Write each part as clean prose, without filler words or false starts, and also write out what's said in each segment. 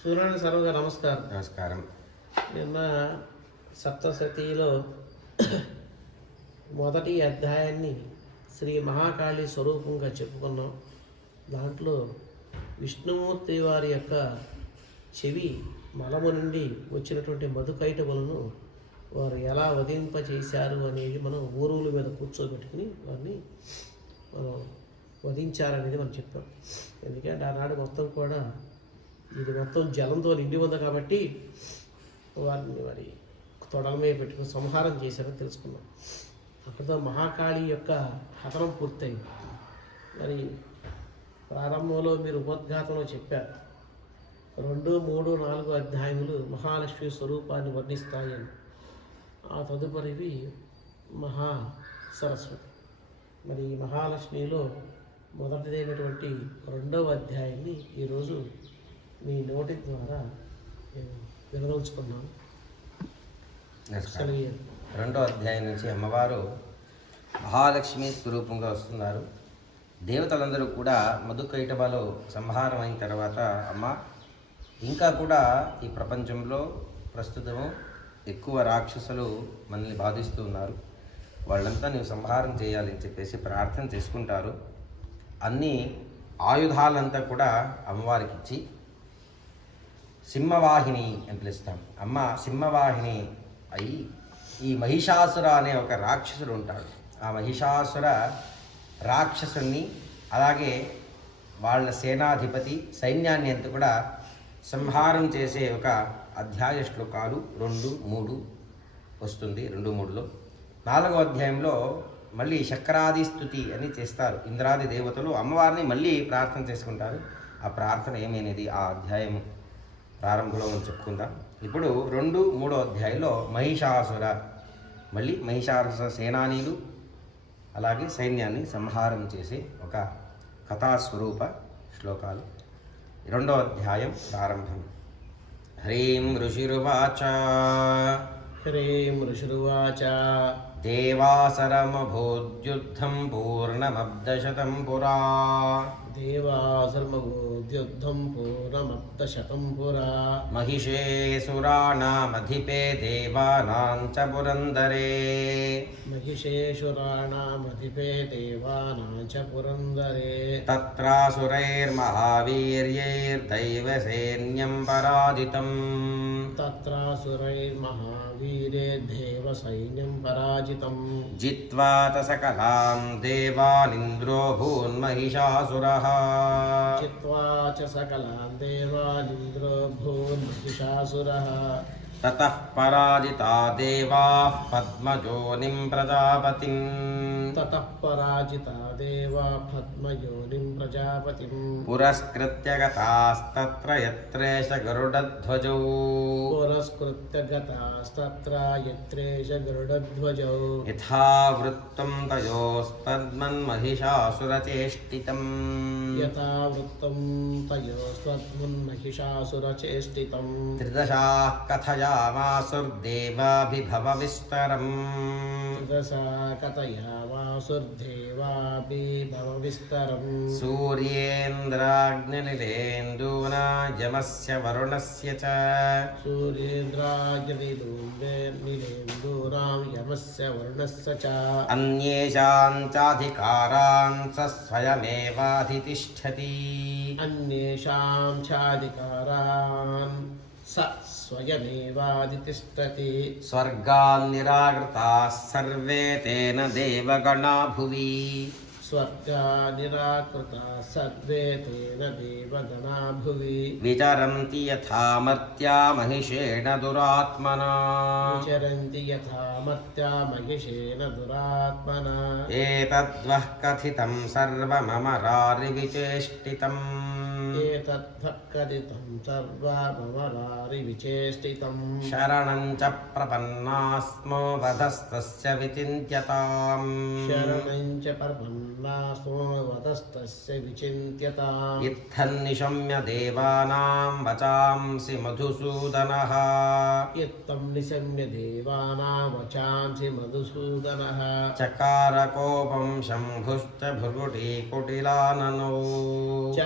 సూర్యనారాయణ శర్మ గారు నమస్కారం. నమస్కారం. నిన్న సప్తశతిలో మొదటి అధ్యాయాన్ని శ్రీ మహాకాళి స్వరూపంగా చెప్పుకున్నాం. దాంట్లో విష్ణుమూర్తి వారి యొక్క చెవి మలము నుండి వచ్చినటువంటి మధుకైటములను వారు ఎలా వధింపచేశారు అనేది మనం ఊరువుల మీద కూర్చోబెట్టుకుని వారిని మనం వధించారనేది మనం చెప్పాం. ఎందుకంటే ఆనాడు మొత్తం కూడా ఇది మొత్తం జలంతో నిండి ఉంది కాబట్టి వారిని వారి తొడల మీద పెట్టుకుని సంహారం చేశారని తెలుసుకున్నాం. అక్కడితో మహాకాళి యొక్క హతనం పూర్తయింది. మరి ప్రారంభంలో మీరు ఉపోద్ఘాతంలో చెప్పారు 2, 3, 4 అధ్యాయములు మహాలక్ష్మి స్వరూపాన్ని వర్ణిస్తాయని. ఆ తదుపరివి మహా సరస్వతి. మరి ఈ మహాలక్ష్మిలో మొదటిదైనటువంటి 2వ అధ్యాయాన్ని ఈరోజు మీ నోటి ద్వారా నేను వినదలుచుకున్నాను. రెండో అధ్యాయం నుంచి అమ్మవారు మహాలక్ష్మి స్వరూపంగా వస్తున్నారు. దేవతలందరూ కూడా మధుకైటబలో సంహారం అయిన తర్వాత అమ్మ ఇంకా కూడా ఈ ప్రపంచంలో ప్రస్తుతము ఎక్కువ రాక్షసులు మనల్ని బాధిస్తూ ఉన్నారు, వాళ్ళంతా నీవు సంహారం చేయాలని చెప్పేసి ప్రార్థన చేసుకుంటారు. అన్ని ఆయుధాలంతా కూడా అమ్మవారికి ఇచ్చి సింహవాహిని అని పిలుస్తాం. అమ్మ సింహవాహిని అయి ఈ మహిషాసుర అనే ఒక రాక్షసుడు ఉంటాడు. ఆ మహిషాసుర రాక్షసుని అలాగే వాళ్ళ సేనాధిపతి సైన్యాన్ని అంతా కూడా సంహారం చేసే ఒక అధ్యాయ శ్లోకాలు 2, 3 వస్తుంది. 2, 3లో 4వ అధ్యాయంలో మళ్ళీ చక్రాది స్థుతి అని చేస్తారు. ఇంద్రాది దేవతలు అమ్మవారిని మళ్ళీ ప్రార్థన చేసుకుంటారు. ఆ ప్రార్థన ఏమైనది ఆ అధ్యాయం ప్రారంభంలో మనం చెప్పుకుందాం. ఇప్పుడు 2, 3వ అధ్యాయంలో మహిషాసుర మళ్ళీ మహిషాసుర సేనానీలు అలాగే సైన్యాన్ని సంహారం చేసే ఒక కథాస్వరూప శ్లోకాలు. 2వ అధ్యాయం ప్రారంభం. హ్రీం ఋషిరువాచ హ్రీం ఋషిరువాచ దేవాసరమభూద్యుద్ధం పూర్ణమబ్దశతం పురా దేవాసర్మభూద్యుద్ధం పూర్ణమబ్దశతం పురా మహిషేసురాణామధిపే దేవానాం చ పురందరే మహిషేషురాణామధిపే దేవానాం చ పురందరే తత్రాసురైర్మహావీర్యైర్దైవసైన్యం పరాజితం తత్రాసురైర్మహావీర్యైర్దేవసైన్యం పరాజితం జిత్వా సకలాం దేవానింద్రో భూన్మహిషాసురః జిత్వా చ సకలాన్ దేవానింద్రో భూన్మహిషాసురః తతః పరాజితా దేవాః పద్మయోనిం ప్రజాపతిం తతః పరాజితా దేవా పద్మయోనిం ప్రజాపతిం పురస్కృత్య గతాస్తత్ర యత్రేష గరుడధ్వజౌ పురస్కృత్య గతాస్తత్ర యత్రేష గరుడధ్వజౌ యథా వృత్తం తయోస్తద్మన్మహిషాసురచేష్టితం యథా వృత్తం తయోస్తద్మన్మహిషాసురచేష్టితం త్రిదశాః కథయామాసుర్దేవాభిభవ విస్తరం త్రిదశా కథయామాసుర్దేవాభిభవ విస్తరం సూర్యేంద్రాగ్నిలేందూనా యమస్య వరుణస్య చ సూర్యేంద్రాగ్నిలేందూనాం యమస్య వరుణస్య చ అన్యేషాం చాధికారాన్ స స్వయమేవాధితిష్ఠతి అన్యేషాం చాధికారాన్ స స్వయమేవాధితిష్ఠతి స్వర్గాన్ నిరాకృతాః సర్వే తేన దేవగణా భువి స్వర్గా నిరాకృతా సర్వే తేన దేవగణా భువి విచరంతి యథా మర్త్యా మహిషేణ దురాత్మనా విచరంతి యథా మర్త్యా మహిషేన దురాత్మనా ఏతద్వః కథితం సర్వమమరారి విచేష్టితం ఏతద్భక్కదితం సర్వమమరారి విచేష్టితం శరణం చ ప్రపన్నాస్మో వధస్తస్య విచింత్యతాం శరణం చ పర్వన్నాస్మో వదస్తస్య విచింత్యతాం ఇత్థం నిశమ్య దేవానాం వచాంసి మధుసూదనః ఇత్తం నిశమ్య దేవానాం వచాంసి మధుసూదనః చకార కోపం శంభుశ్చ భృగుటీ కుటిలాననౌ చ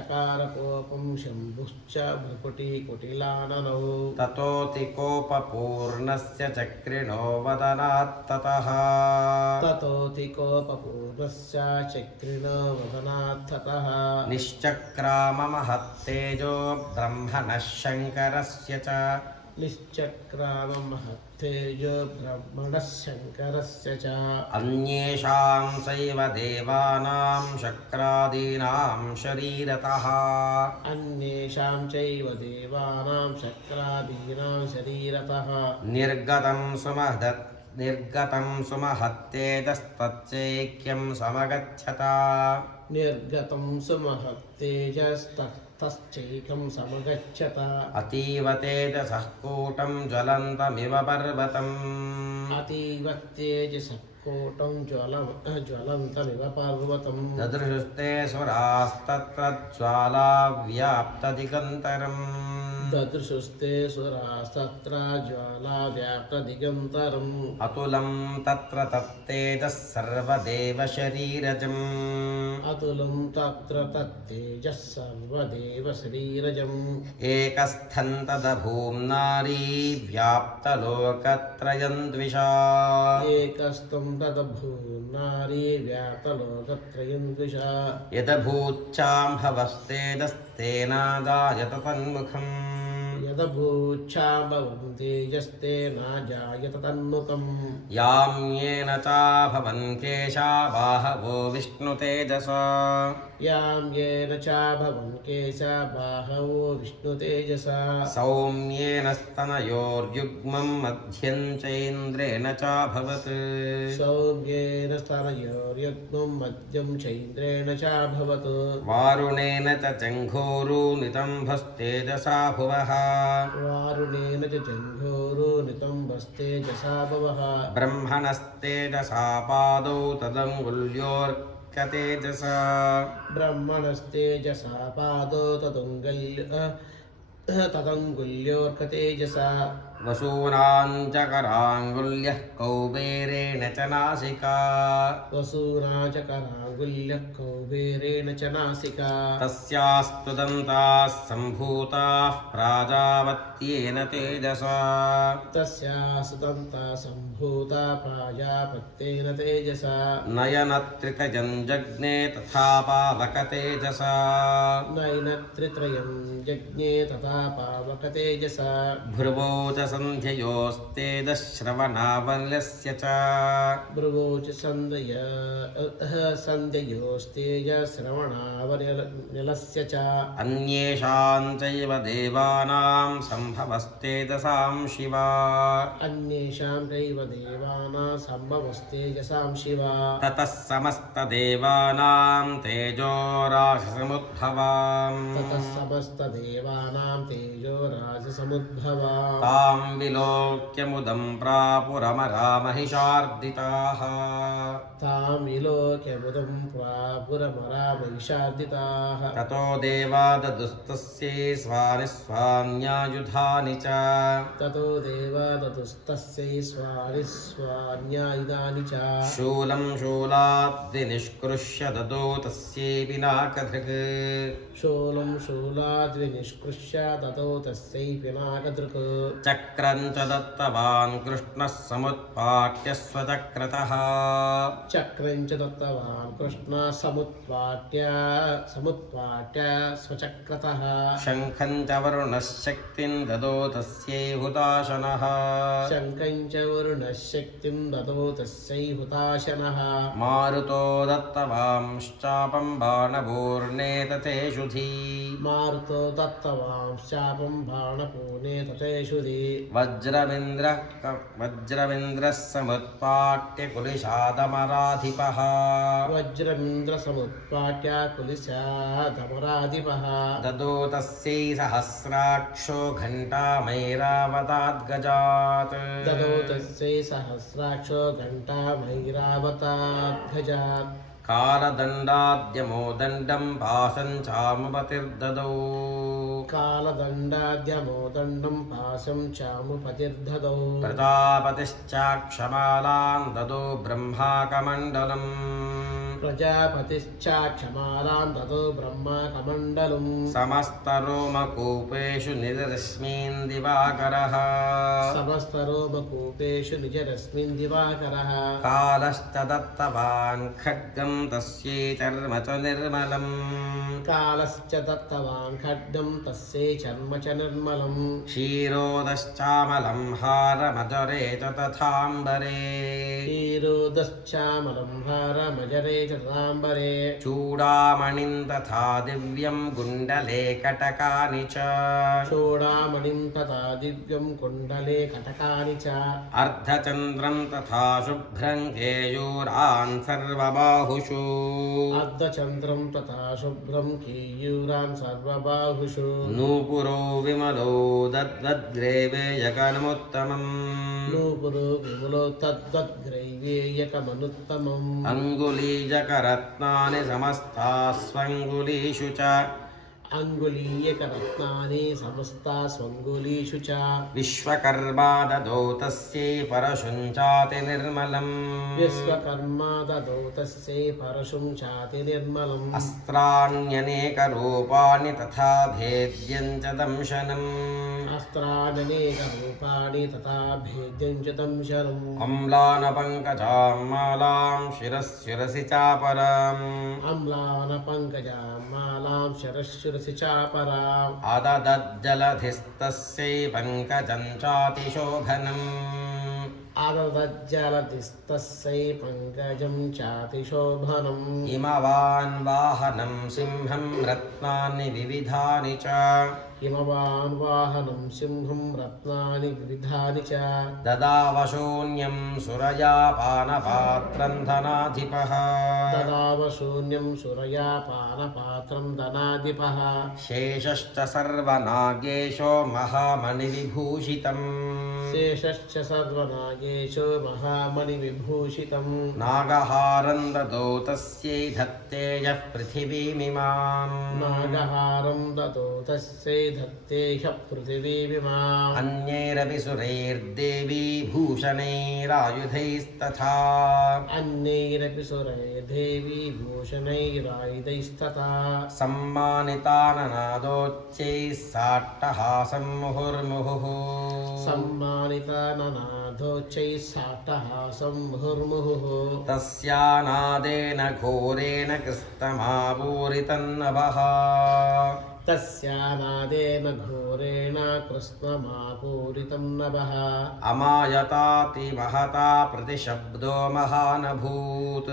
चकारकोपं शम्भुश्च भ्रुकुटिकुटिलाननौ ततोति कोपपूर्णस्य चक्रिणो वदनात्ततः ततोऽतिकोपपूर्णस्य चक्रिणो वदनात्ततः निश्चक्राममहत्तेजो ब्रह्मणः शङ्करस्य च निश्चक्राममहत्तेजो ब्रह्मणः शङ्करस्य च अन्येषां चैव देवानां शक्रादीनां शरीरतः अन्येषां चैव देवानां शक्रादीनां शरीरतः निर्गतं सुमहत्तेजस्तच्चैक्यं समगच्छता निर्गतं सुमहत्तेजस्ततश्चैकं समगच्छत अतीव तेजसः कूटं ज्वलन्तमिव पर्वतम् अतीव तेजसः कूटं ज्वलन्तमिव पर्वतम् ददृशुस्ते सुरास्तत्र ज्वालाव्याप्तदिगन्तरम् ददृशुस्ते सुरास्तत्र ज्वालाव्याप्तदिगन्तरम् अतुलं तत्र तत्तेजः सर्वदेव शरीरजम् अतुलं तत्र तत्तेजः सर्वदेव शरीरजम् एकस्थं तदभूम्नारी व्याप्तलोकत्रयं द्विषा एकस्तं तदभून्नारी व्याप्तलोकत्रयं द्विषा यदभूच्छाम्भवस्तेजस्तेनादायत तन्मुखम् यदभूच्छाम्भवं तेजस्तेन जायत तन्मुखम् यां येन चाभवन् केशा बाहवो विष्णुतेजसा यां येन चाभवन् केशा बाहवो विष्णुतेजसा सौम्येन स्तनयोर्युग्मं मध्यं चैन्द्रेण चाभवत् सौम्येन स्तनयोर्युग्मं मध्यं चैन्द्रेण चाभवत् वारुणेन च जङ्घोरुनितम्भस्तेजसा भुवः वारुणेन च जङ्घोरुनितम्बस्तेजसा भवः ब्रह्मणस्तेजसा पादौ तदङ्गुल्योऽर्कतेजसा ब्रह्मणस्तेजसा पादो तदङ्गुल्योऽर्कतेजसा वसूनां च कराङ्गुल्यः कौबेरेण च नासिका वसूना च कराङ्गुल्यः कौबेरेण च नासिका तस्यास्तु दन्ताः सम्भूताः प्राजापत्येन तेजसा तस्या सुदन्ता सम्भूता प्राजापत्येन तेजसा नयनत्रितयं जज्ञे तथा पावकतेजसा नयनत्रित्रयं जज्ञे तथा पावकतेजसा भ्रुवौ च सन्ध्ययोस्तेजश्रवणावल्यस्य च ब्रुवोच सन्ध्ययोस्तेजश्रवणावनिलस्य च अन्येषां चैव देवानां सम्भवस्तेजसां शिवा अन्येषां चैव देवानां सम्भवस्तेजसां शिवा ततः समस्तदेवानां तेजोराशिसमुद्भवाम् ततः समस्तदेवानां तेजो राजसमुद्भवा तां विलोक्य मुदं प्रापुरमरा महिषार्दिताः तां विलोक्य मुदं प्रापुरमरा महिषार्दिताः ततो देवा ददुस्तस्यै स्वानि स्वान्यायुधानि च ततो देवा ददुस्तस्यै स्वानि स्वान्यायुधानि च शूलं शूलाद्विनिष्कृष्य ददौ तस्यै पिनाकधृक् शूलं शूलाद्विनिष्कृष्य ददौ तस्यै पिनाकधृक् चक्रं च दत्तवान् कृष्णः समुत्पाट्य स्वचक्रतः चक्रं च दत्तवान् कृष्णः समुत्पाट्य स्वचक्रतः शङ्खं च वरुणः शक्तिं ददौ तस्यै हुताशनः शङ्खं च वरुणः शक्तिं ददौ तस्यै हुताशनः मारुतो दत्तवांश्चापं बाणपूर्णे तथेषुधि मारुतो दत्तवांश्चापं बाणपूर्णे तथेषुधि वज्रमिन्द्रः समुत्पाट्य कुलिशादमराधिपः वज्रमिन्द्रसमुत्पाट्य कुलिशादमराधिपः ददौ तस्यै सहस्राक्षो घण्टामैरावताद्गजात् ददौ तस्यै सहस्राक्षो घण्टामैरावताद्गजात् कालदण्डाद्यमोदण्डं पाशं चामुपतिर्ददौ कालदण्डाद्यमोदण्डं पाशं चामुपतिर्ददौ प्रजापतिश्चाक्षमालां ददौ ब्रह्माकमण्डलम् प्रजापतिश्चाक्षमालां ततो ब्रह्मकमण्डलम् समस्तरोमकूपेषु निजरश्मीन् दिवाकरः समस्तरोमकूपेषु निजरश्मिन् दिवाकरः कालश्च दत्तवान् खड्गं तस्यै चर्म च निर्मलम् कालश्च दत्तवान् खड्गं तस्यै चर्म च निर्मलम् क्षीरोदश्चामलं हारमजरे च तथाम्बरे क्षीरोदश्चामलं हारमजरे च तथाम्बरे चूडामणिं तथा दिव्यं गुण्डले कटकानि च चूडामणिं तथा दिव्यं कुण्डले कटकानि च अर्धचन्द्रं तथा शुभ्रं केयूरान् सर्वबाहुषु अर्धचन्द्रं तथा शुभ्रं केयूरान् सर्वबाहुषु नूपुरो विमलो दद्वद्ग्रेवेयकनमुत्तमम् नूपुरो विमलो तद्वद्ग्रैवेयकमनुत्तमम् अङ्गुलीजकरत्नानि समस्तास्वङ्गुलीषु च अङ्गुलीयकरत्नानि समस्ता स्वङ्गुलीषु च विश्वकर्मा ददौ तस्यै परशुञ्चाति निर्मलम् विश्वकर्मा ददौ तस्यै परशुं चाति निर्मलम् अस्त्राण्यनेकरूपाणि तथा भेद्यं च दंशनम् अस्त्राण्यनेकरूपाणि तथा भेद्यं च दंशनम् अम्लानपङ्कजां मालां शिरशिरसि चापराम् अम्लानपङ्कजां मालां शरशिरसि चापराम् अददज्जलधिस्तस्यै पङ्कजं चातिशोभनम् आददज्जलधिस्तस्यै पङ्कजं चातिशोभनम् इमवान् वाहनं सिंहं रत्नानि विविधानि च हिमवान् वाहनं सिंहं रत्नानि विविधानि च ददावशून्यं सुरयापानपात्रं धनाधिपः ददावशून्यं सुरयापानपात्रं धनाधिपः शेषश्च सर्वनागेशो महामणिविभूषितम् शेषश्च सर्वनागेशो महामणिविभूषितम् नागहारं ददौ तस्यै धत्ते यः पृथिवीमिमाम् नागहारं ददौ तस्यै धत्ते ह्यः पृथिवीमिमाम् अन्यैरपि सुरैर्देवी भूषणैरायुधैस्तथा अन्यैरपि सुरैर्देवी भूषणैरायुधैस्तथा सम्मानिताननादोच्चैः साट्टहासं मुहुर्मुहुः सम्मानिताननादोच्चैः साट्टहासं मुहुर्मुहुः तस्यानादेन घोरेण कृस्तमापूरितन्नभः तस्यानादेन घोरेण कृष्णमापूरितं नभः अमायतातिमहता प्रतिशब्दो महानभूत्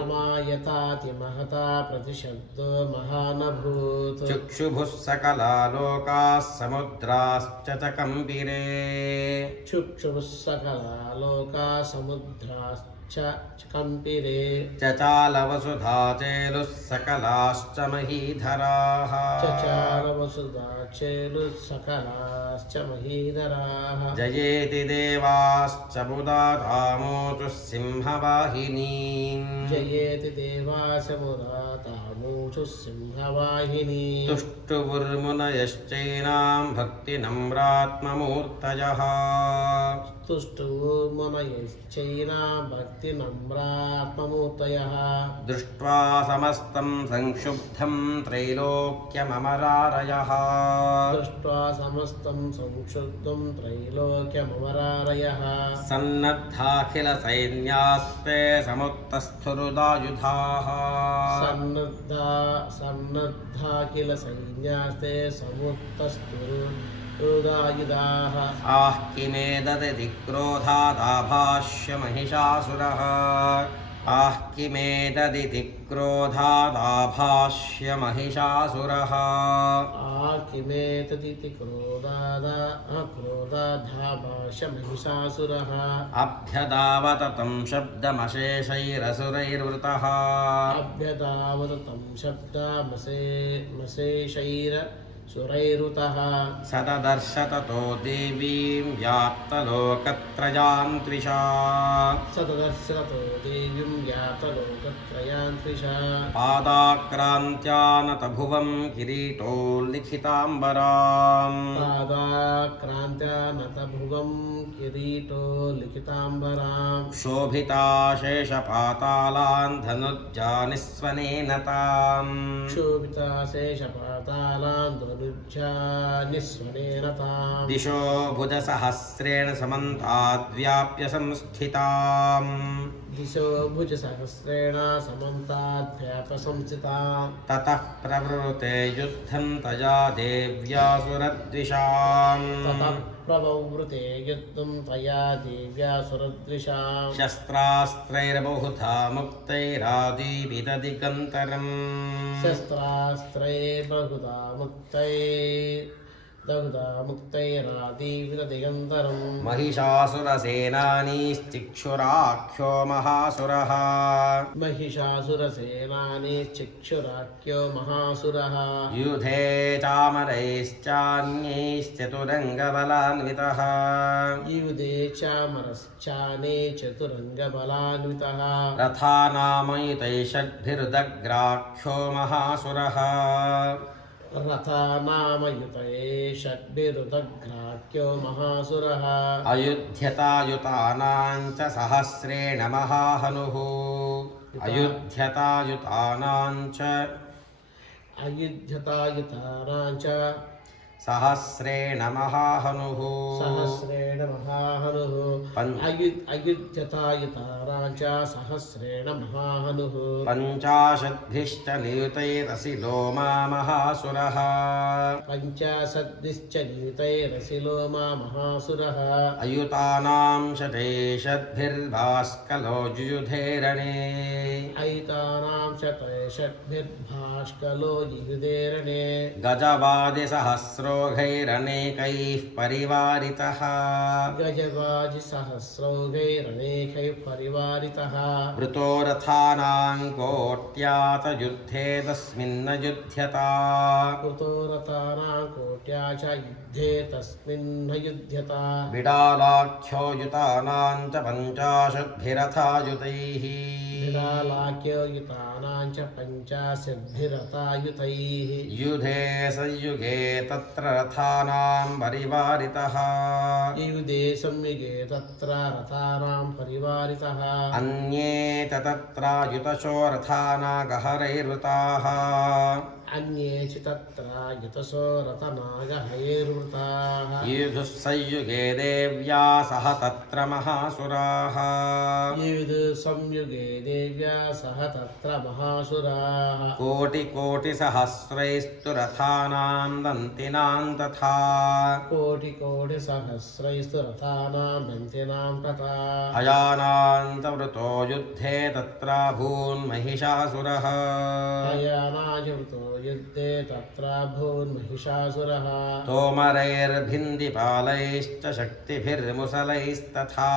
अमायताति महता प्रतिशब्दो महानभूत् चक्षुभुः सकला लोकाः समुद्राश्च च कम्पिरे चक्षुः सकला लोका समुद्राश्च कम्पिरे चचालवसुधा चेलुः सकलाश्च महीधराः चचारवसुधा चेलुः सकलाश्च महीधराः जयेति देवाश्च मुदातामोचुः सिंहवाहिनीम् जयेति देवासमुदातामूषुः सिंहवाहिनी तुष्टुवुर्मुनयश्चैनां भक्तिनम्रात्ममूर्तयः तुष्टुर्मुनयश्चैना भक्तिनम्रात्ममूर्तयः दृष्ट्वा समस्तं संक्षुब्धं त्रैलोक्यममरारयः दृष्ट्वा समस्तं संक्षुब्धं त्रैलोक्यममरारयः सन्नद्धाखिलसैन्यास्ते समुत्तस्थुरुदायुधाः सन्नद्धा किल सैन्यास्ते समुत्तस्तुरुदायुधाः आः किमेददिति क्रोधादाभाष्य महिषासुरः आः किमेतदिति क्रोधादाभाष्य महिषासुरः किमेतदिति क्रोधाधाभाष्य महिषासुरः अभ्यदावत तं शब्दमशेषैरसुरैर्वृतः अभ्यदावत तं शब्दमशेषैर सुरैरुतः सददर्श ततो देवीं व्याप्तलोकत्रयां त्रिषा सतदर्शतो देवीं व्याप्तलोकत्रयान्त्रिषा पादाक्रान्त्यानतभुवं किरीटोल्लिखिताम्बराम् पादाक्रान्त्यानतभुवं किरीटो लिखिताम्बरां शोभिता शेषपातालान् धनुर्जानिस्वनेन ताम् क्षोभिता शेषपातालान् धनुर्जा निःस्वनेन ताम् दिशो भुजसहस्रेण समन्ताद्व्याप्य संस्थिताम् दिशो भुजसहस्रेण समन्ताद्व्यापसंस्थिता ततः प्रवृते युद्धं तया देव्यासुरद्विषाम् ततः प्रववृते युद्धं तया देव्या सुरद्विषां शस्त्रास्त्रैर्बहुधा मुक्तैरादीविददिगन्तरम् शस्त्रास्त्रै बहुधा मुक्तैरादिविददिगन्तरम् महिषासुरसेनानीश्चिक्षुराख्यो महासुरः महिषासुरसेनानीश्चिक्षुराख्यो महासुरः युधे चामरैश्चान्यैश्चतुरङ्गबलान्वितः युधे चामरश्चाने चतुरङ्गबलान्वितः रथानामयुतैः षड्भिरुदग्राख्यो महासुरः रथानामयुतये षड्भिरुदग्राख्यो महासुरः अयुध्यतायुतानां च सहस्रेण महाहनुः अयुध्यतायुतानां च अयुध्यतायुतानां च सहस्रेण महाहनुः सहस्रेण महाहनुः पञ्च अयुध्यतायुतानां च सहस्रेण महाहनुः पञ्चाशद्भिश्च नियुतैरसिलो मा महासुरः पञ्चाशद्भिश्च नियुतैरसिलो मा महासुरः अयुतानां शतैषद्भिर्भास्कलो जुयुधेरणे अयुतानां शतैषड्भिर्भाष्कलो युयुधेरणे गजवादिसहस्रोघैरनेकैः परिवारितः गजवाजिसहस्रौघैरनेकैः परिवारितः वृतो रथानां कोट्यात युद्धे तस्मिन्न युध्यता कृतो रतानां कोट्या च युद्धे तस्मिन्न युध्यता बिडालाख्यो युतानां च पञ्चाशद्भिरथायुतैः विडालाख्यो युतानां च पञ्चाशद्भिरथायुतैः युधे संयुगे तत्र रथानां परिवारितः युधे संयुगे तत्र रथानां परिवारितः अन्ये च तत्रायुतशो रथानागहरैर्वृताः अन्ये च तत्र युतसो रथनागहैर्वृताः युधुः संयुगे देव्या सह तत्र महासुराः युधे संयुगे देव्या सह तत्र महासुराः कोटिकोटिसहस्रैस्तु रथानां दन्तिनां तथा कोटिकोटिसहस्रैस्तु रथानां दन्तिनां तथा अजानान्तवृतो युद्धे तत्राभून्महिषासुरः अयानायुतो युद्धे तत्राभून्महिषासुरः तोमरैर्भिन्दिपालैश्च शक्तिभिर्मुसलैस्तथा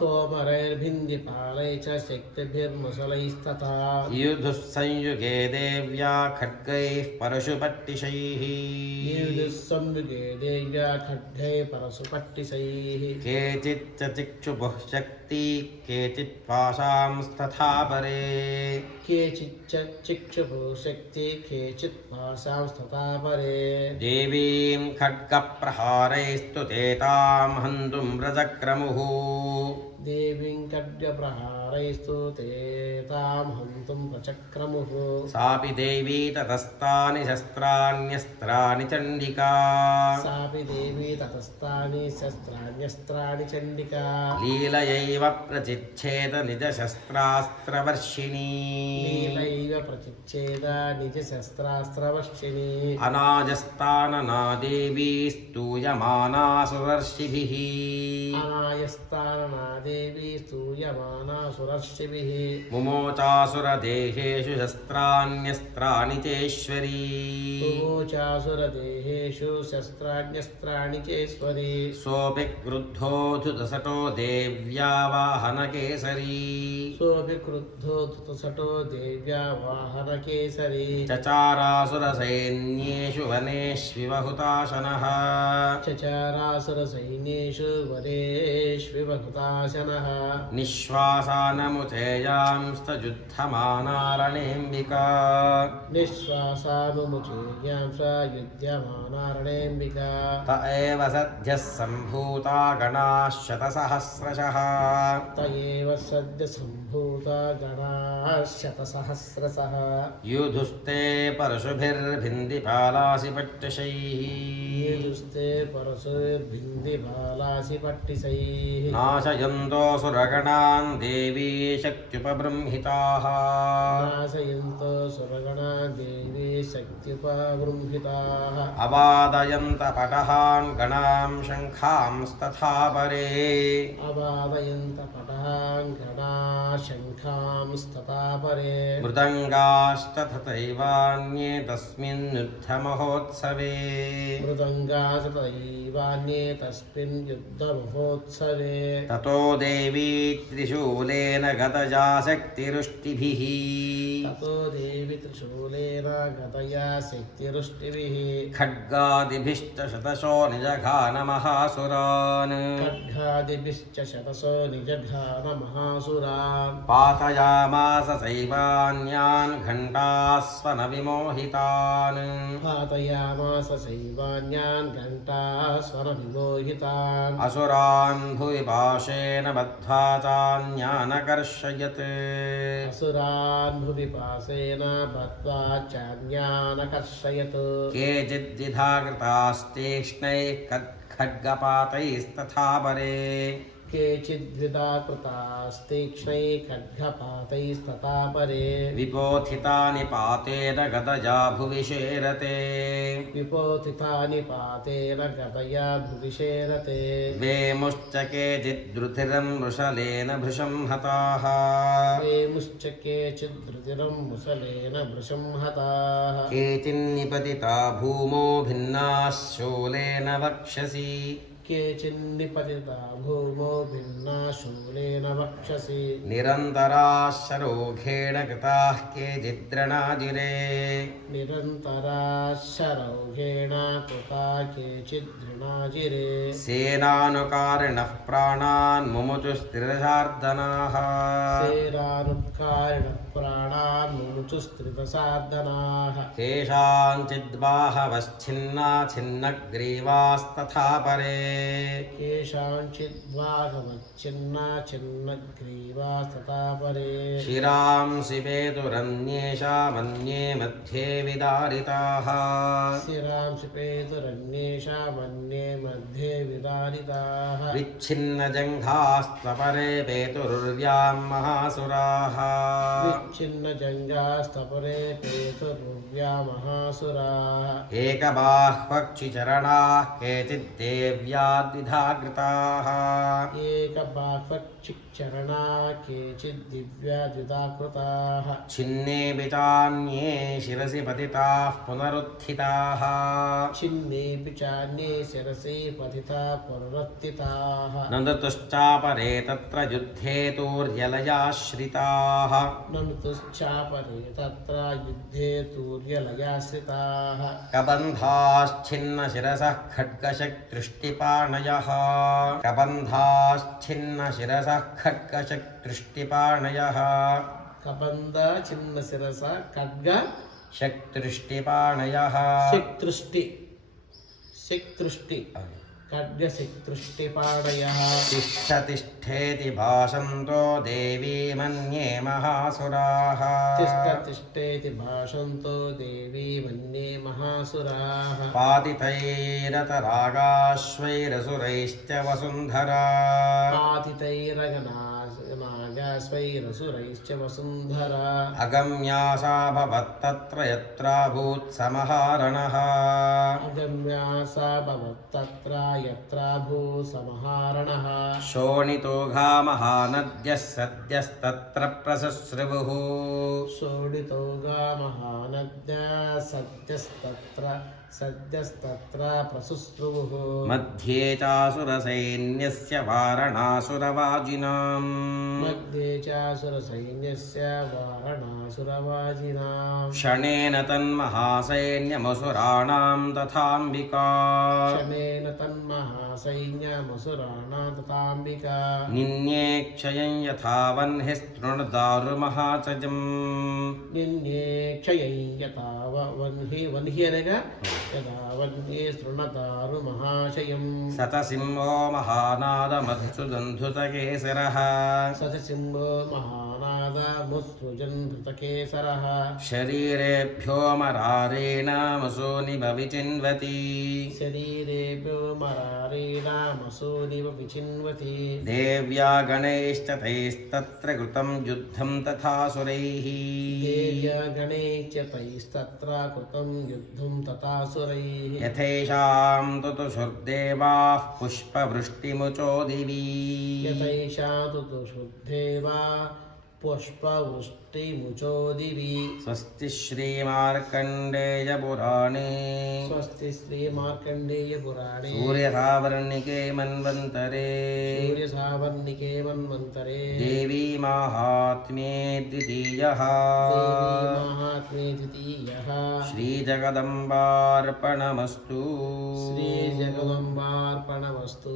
तोमरैर्भिन्दिपालै च शक्तिभिर्मुसलैस्तथा युधुः संयुगे देव्या खड्गैः परशुपट्टिशैः युधुः संयुगे देव्या खड्गैः परशुपट्टिशैः केचिच्च चिक्षुभुः शक्ति केचित् पाशांस्तथा परे केचिच्च चिक्षुभो शक्ति केचित् पाशांस्तथा परे देवीं खड्गप्रहारैस्तु तेतां हन्तुं व्रजक्रमुः देवीं खड्गप्रहारैस्तु ते तां हन्तुं प्रचक्रमुः सापि देवी ततस्तानि शस्त्राण्यस्त्राणि चण्डिका सापि देवी ततस्तानि शस्त्राण्यस्त्राणि चण्डिका लीलयैव प्रचिच्छेद निजशस्त्रास्त्रवर्षिणी लीलैव प्रचिच्छेद निजशस्त्रास्त्रवर्षिणी अनाजस्तानना देवी स्तूयमाना सुदर्शिभिः अनायस्तानना देवी देवी स्तूयमानासुरर्षिभिः मुमोचासुरदेहेषु शस्त्राण्यस्त्राणि चेश्वरी मुमोचासुरदेहेषु शस्त्राण्यस्त्राणि चेश्वरी सोऽपि क्रुद्धोऽधुतसटो देव्या वाहनकेसरी सोऽपि क्रुद्धो धृतसटो देव्या वाहनकेसरी चचारासुरसैन्येषु वनेष्विव हुताशनः चचारासुरसैन्येषु वरेष्विव हुताशनः निःश्वासानमुचेयांस्तयुद्धमानारणेऽम्बिका निःश्वासानुमुचेयां सा युध्यमानारणेऽम्बिका त एव सद्यः सम्भूता गणाः शतसहस्रशः त एव सद्य सम्भूता गणाः शतसहस्रशः युधुस्ते परशुभिर्भिन्दिपालासि पट्टशैः येजुस्ते परशुभिन्दिबालासि पट्टिसैः नाशयन्तोऽसुरगणान् देवी शक्त्युपबृंहिताः नाशयन्तो सुरगणा देवी शक्त्युपबृंहिताः अवादयन्त पटहान् गणां शङ्खांस्तथा परे अबाधयन्त पटान् गणाः शङ्खांस्तथा परे मृदङ्गास्तथैवान्ये तस्मिन्युद्धमहोत्सवे मृदङ्गास्तथैवान्ये तस्मिन् युद्धमहोत्सवे ततो देवी त्रिशूलेन गतजा शक्तिरुष्टिभिः ततो देवी त्रिशूलेन गतया शक्तिरुष्टिभिः खड्गादिभिश्च शतशो निजघानमहासुरान् खड्गादिभिश्च शतशो निजघानमहासुरान् पातयामास सैवान्यान् घण्टास्वनविमोहितान् पातयामास शैवान्यान् घण्टास्वरविमोहितान् असुरान् भुवि पाशेन बद्ध्वा चान्यानकर्षयत् असुरान् भुवि पासेन बद्ध्वा चान्यानकर्षयत् केचिद्विधा कृतास्तीक्ष्णैः खड्गपातैस्तथा परे केचिद्विधा कृतास्तीक्ष्णैः खड्गपातैस्तथा परे विपोथितानि पातेन गतजा भुवि शेरते विपोथितानि पातेन गतया भुविशेरते वेमुश्च केचिद्रुधिरं वृषलेन भृशं हताः वेमुश्च केचिद्धृतिरं मुसलेन वृषं हताः केचिन्निपतिता भूमो भिन्नाः शूलेन वक्षसि केचिन्निपतिता भूमो भिन्ना शूलेन वक्षसि निरन्तराः शरोघेण कृताः केचिद्रणाजिरे निरन्तराः शरौघेण कृता केचिद्धृणाजिरे सेनानुकारिणः प्राणान् मुमुचुस्त्रिदशार्दनाः सेनानुकारिणः प्राणान् मुमुचुस्त्रिदशार्दनाः केषाञ्चिद्बाहवश्छिन्ना छिन्नग्रीवास्तथा परे केषाञ्चिद्वाहवच्छिन्ना छिन्नग्रीवास्तथा परे शिरांसि पेतुरन्येषामन्ये मध्ये विदारिताः शिरांसि पेतुरन्येषामन्ये मध्ये विदारिताः विच्छिन्नजङ्घास्तपरे पेतुरुर्व्यां महासुराः विच्छिन्नजङ्घास्तपरे पेतुरुर्व्या महासुराः एकबाह्वक्षिचरणाः केचिद्देव्याद्विधा कृताः एकबाह्वक्षिचरणा केचिद्दिव्याद्विधा कृताः छिन्नेऽपि चान्ये शिरसि पतिताः पुनरुत्थिताः छिन्नेऽपि चान्ये शिरसि पतिता पुनरुत्थिताः नन्दतुश्चापरे तत्र युद्धे तूर्यलयाश्रिताः नन्तुश्चापरे तत्र युद्धे तूर्यलयाश्रिताः कबन्धाश्छिन्नशिरसः खड्गशक्तृष्टिपाणयः कबन्धाश्छिन्नशिरसः खड्गशक्तृष्टिपाणयः कबन्ध छिन्नशिरस खड्ग शक्तृष्टिपाणयः सिक्तृष्टि खड्गसिक्तृष्टिपाणयः तिष्ठ तिष्ठेति भाषन्तो देवी मन्ये महासुराः तिष्ठेति भाषन्तो देवी मन्ये महासुराः पातितैरतरागाश्वैरसुरैश्च वसुन्धरा पातितैरगनागास्वैरसुरैश्च वसुन्धरा अगम्यासा भवत्तत्र यत्राभूत् समहारणः अगम्यासा भवत्तत्र यत्रा भूसमहारणः शोणितो घामहानद्यः सद्यस्तत्र प्रसस्रवुः शोणितो गामहानद्या सद्यस्तत्र प्रसुस्रुवुः मध्ये चासुरसैन्यस्य वारणासुरवाजिनाम् मध्ये चासुरसैन्यस्य वारणासुरवाजिनाम् क्षणेन तन्महासैन्यमसुराणां तथाम्बिका शमेन तन्महासैन्यमसुराणां तथाम्बिका निन्ये क्षयं यथा वह्निस्तृणदारुमहाचजम् निन्ये क्षयै यथा वह्नि అనగా యదా వన్యే శృణతారు మహాశయం सतसिंहो महानादमधुसुदन्धुतकेसरः సతసింహో మహానాద ముత్సృజన్ ధృతకేసరः शरीरेभ्यो मरारेणामसोनिव विचिन्वति శరీరేభ్యో మరారీణామసూనివ విచిన్వతి देव्या गणैश्च तैस्तत्र कृतं युद्धं तथासुरैः దేవ్యా గణైశ్చతైస్తత్ర కృతం యుద్ధం తథాసురైః यथैषां तुतुषुर्देवाः पुष्पवृष्टिमुचो दिवि యతైషా తుతుషుద్ధేవా పుష్పవృష్టిముచో దివి स्वस्ति श्रीमार्कण्डेयपुराणे స్వస్తి శ్రీ మార్కండేయ పురాణే सूर्यसावर्णिके मन्वन्तरे సూర్యసావర్ణికే మన్వంతరే देवी माहात्म्ये द्वितीयः దేవీ మహాత్మ్యే ద్వితీయః श्रीजगदम्बार्पणमस्तु శ్రీ జగదంబార్పణమస్తు.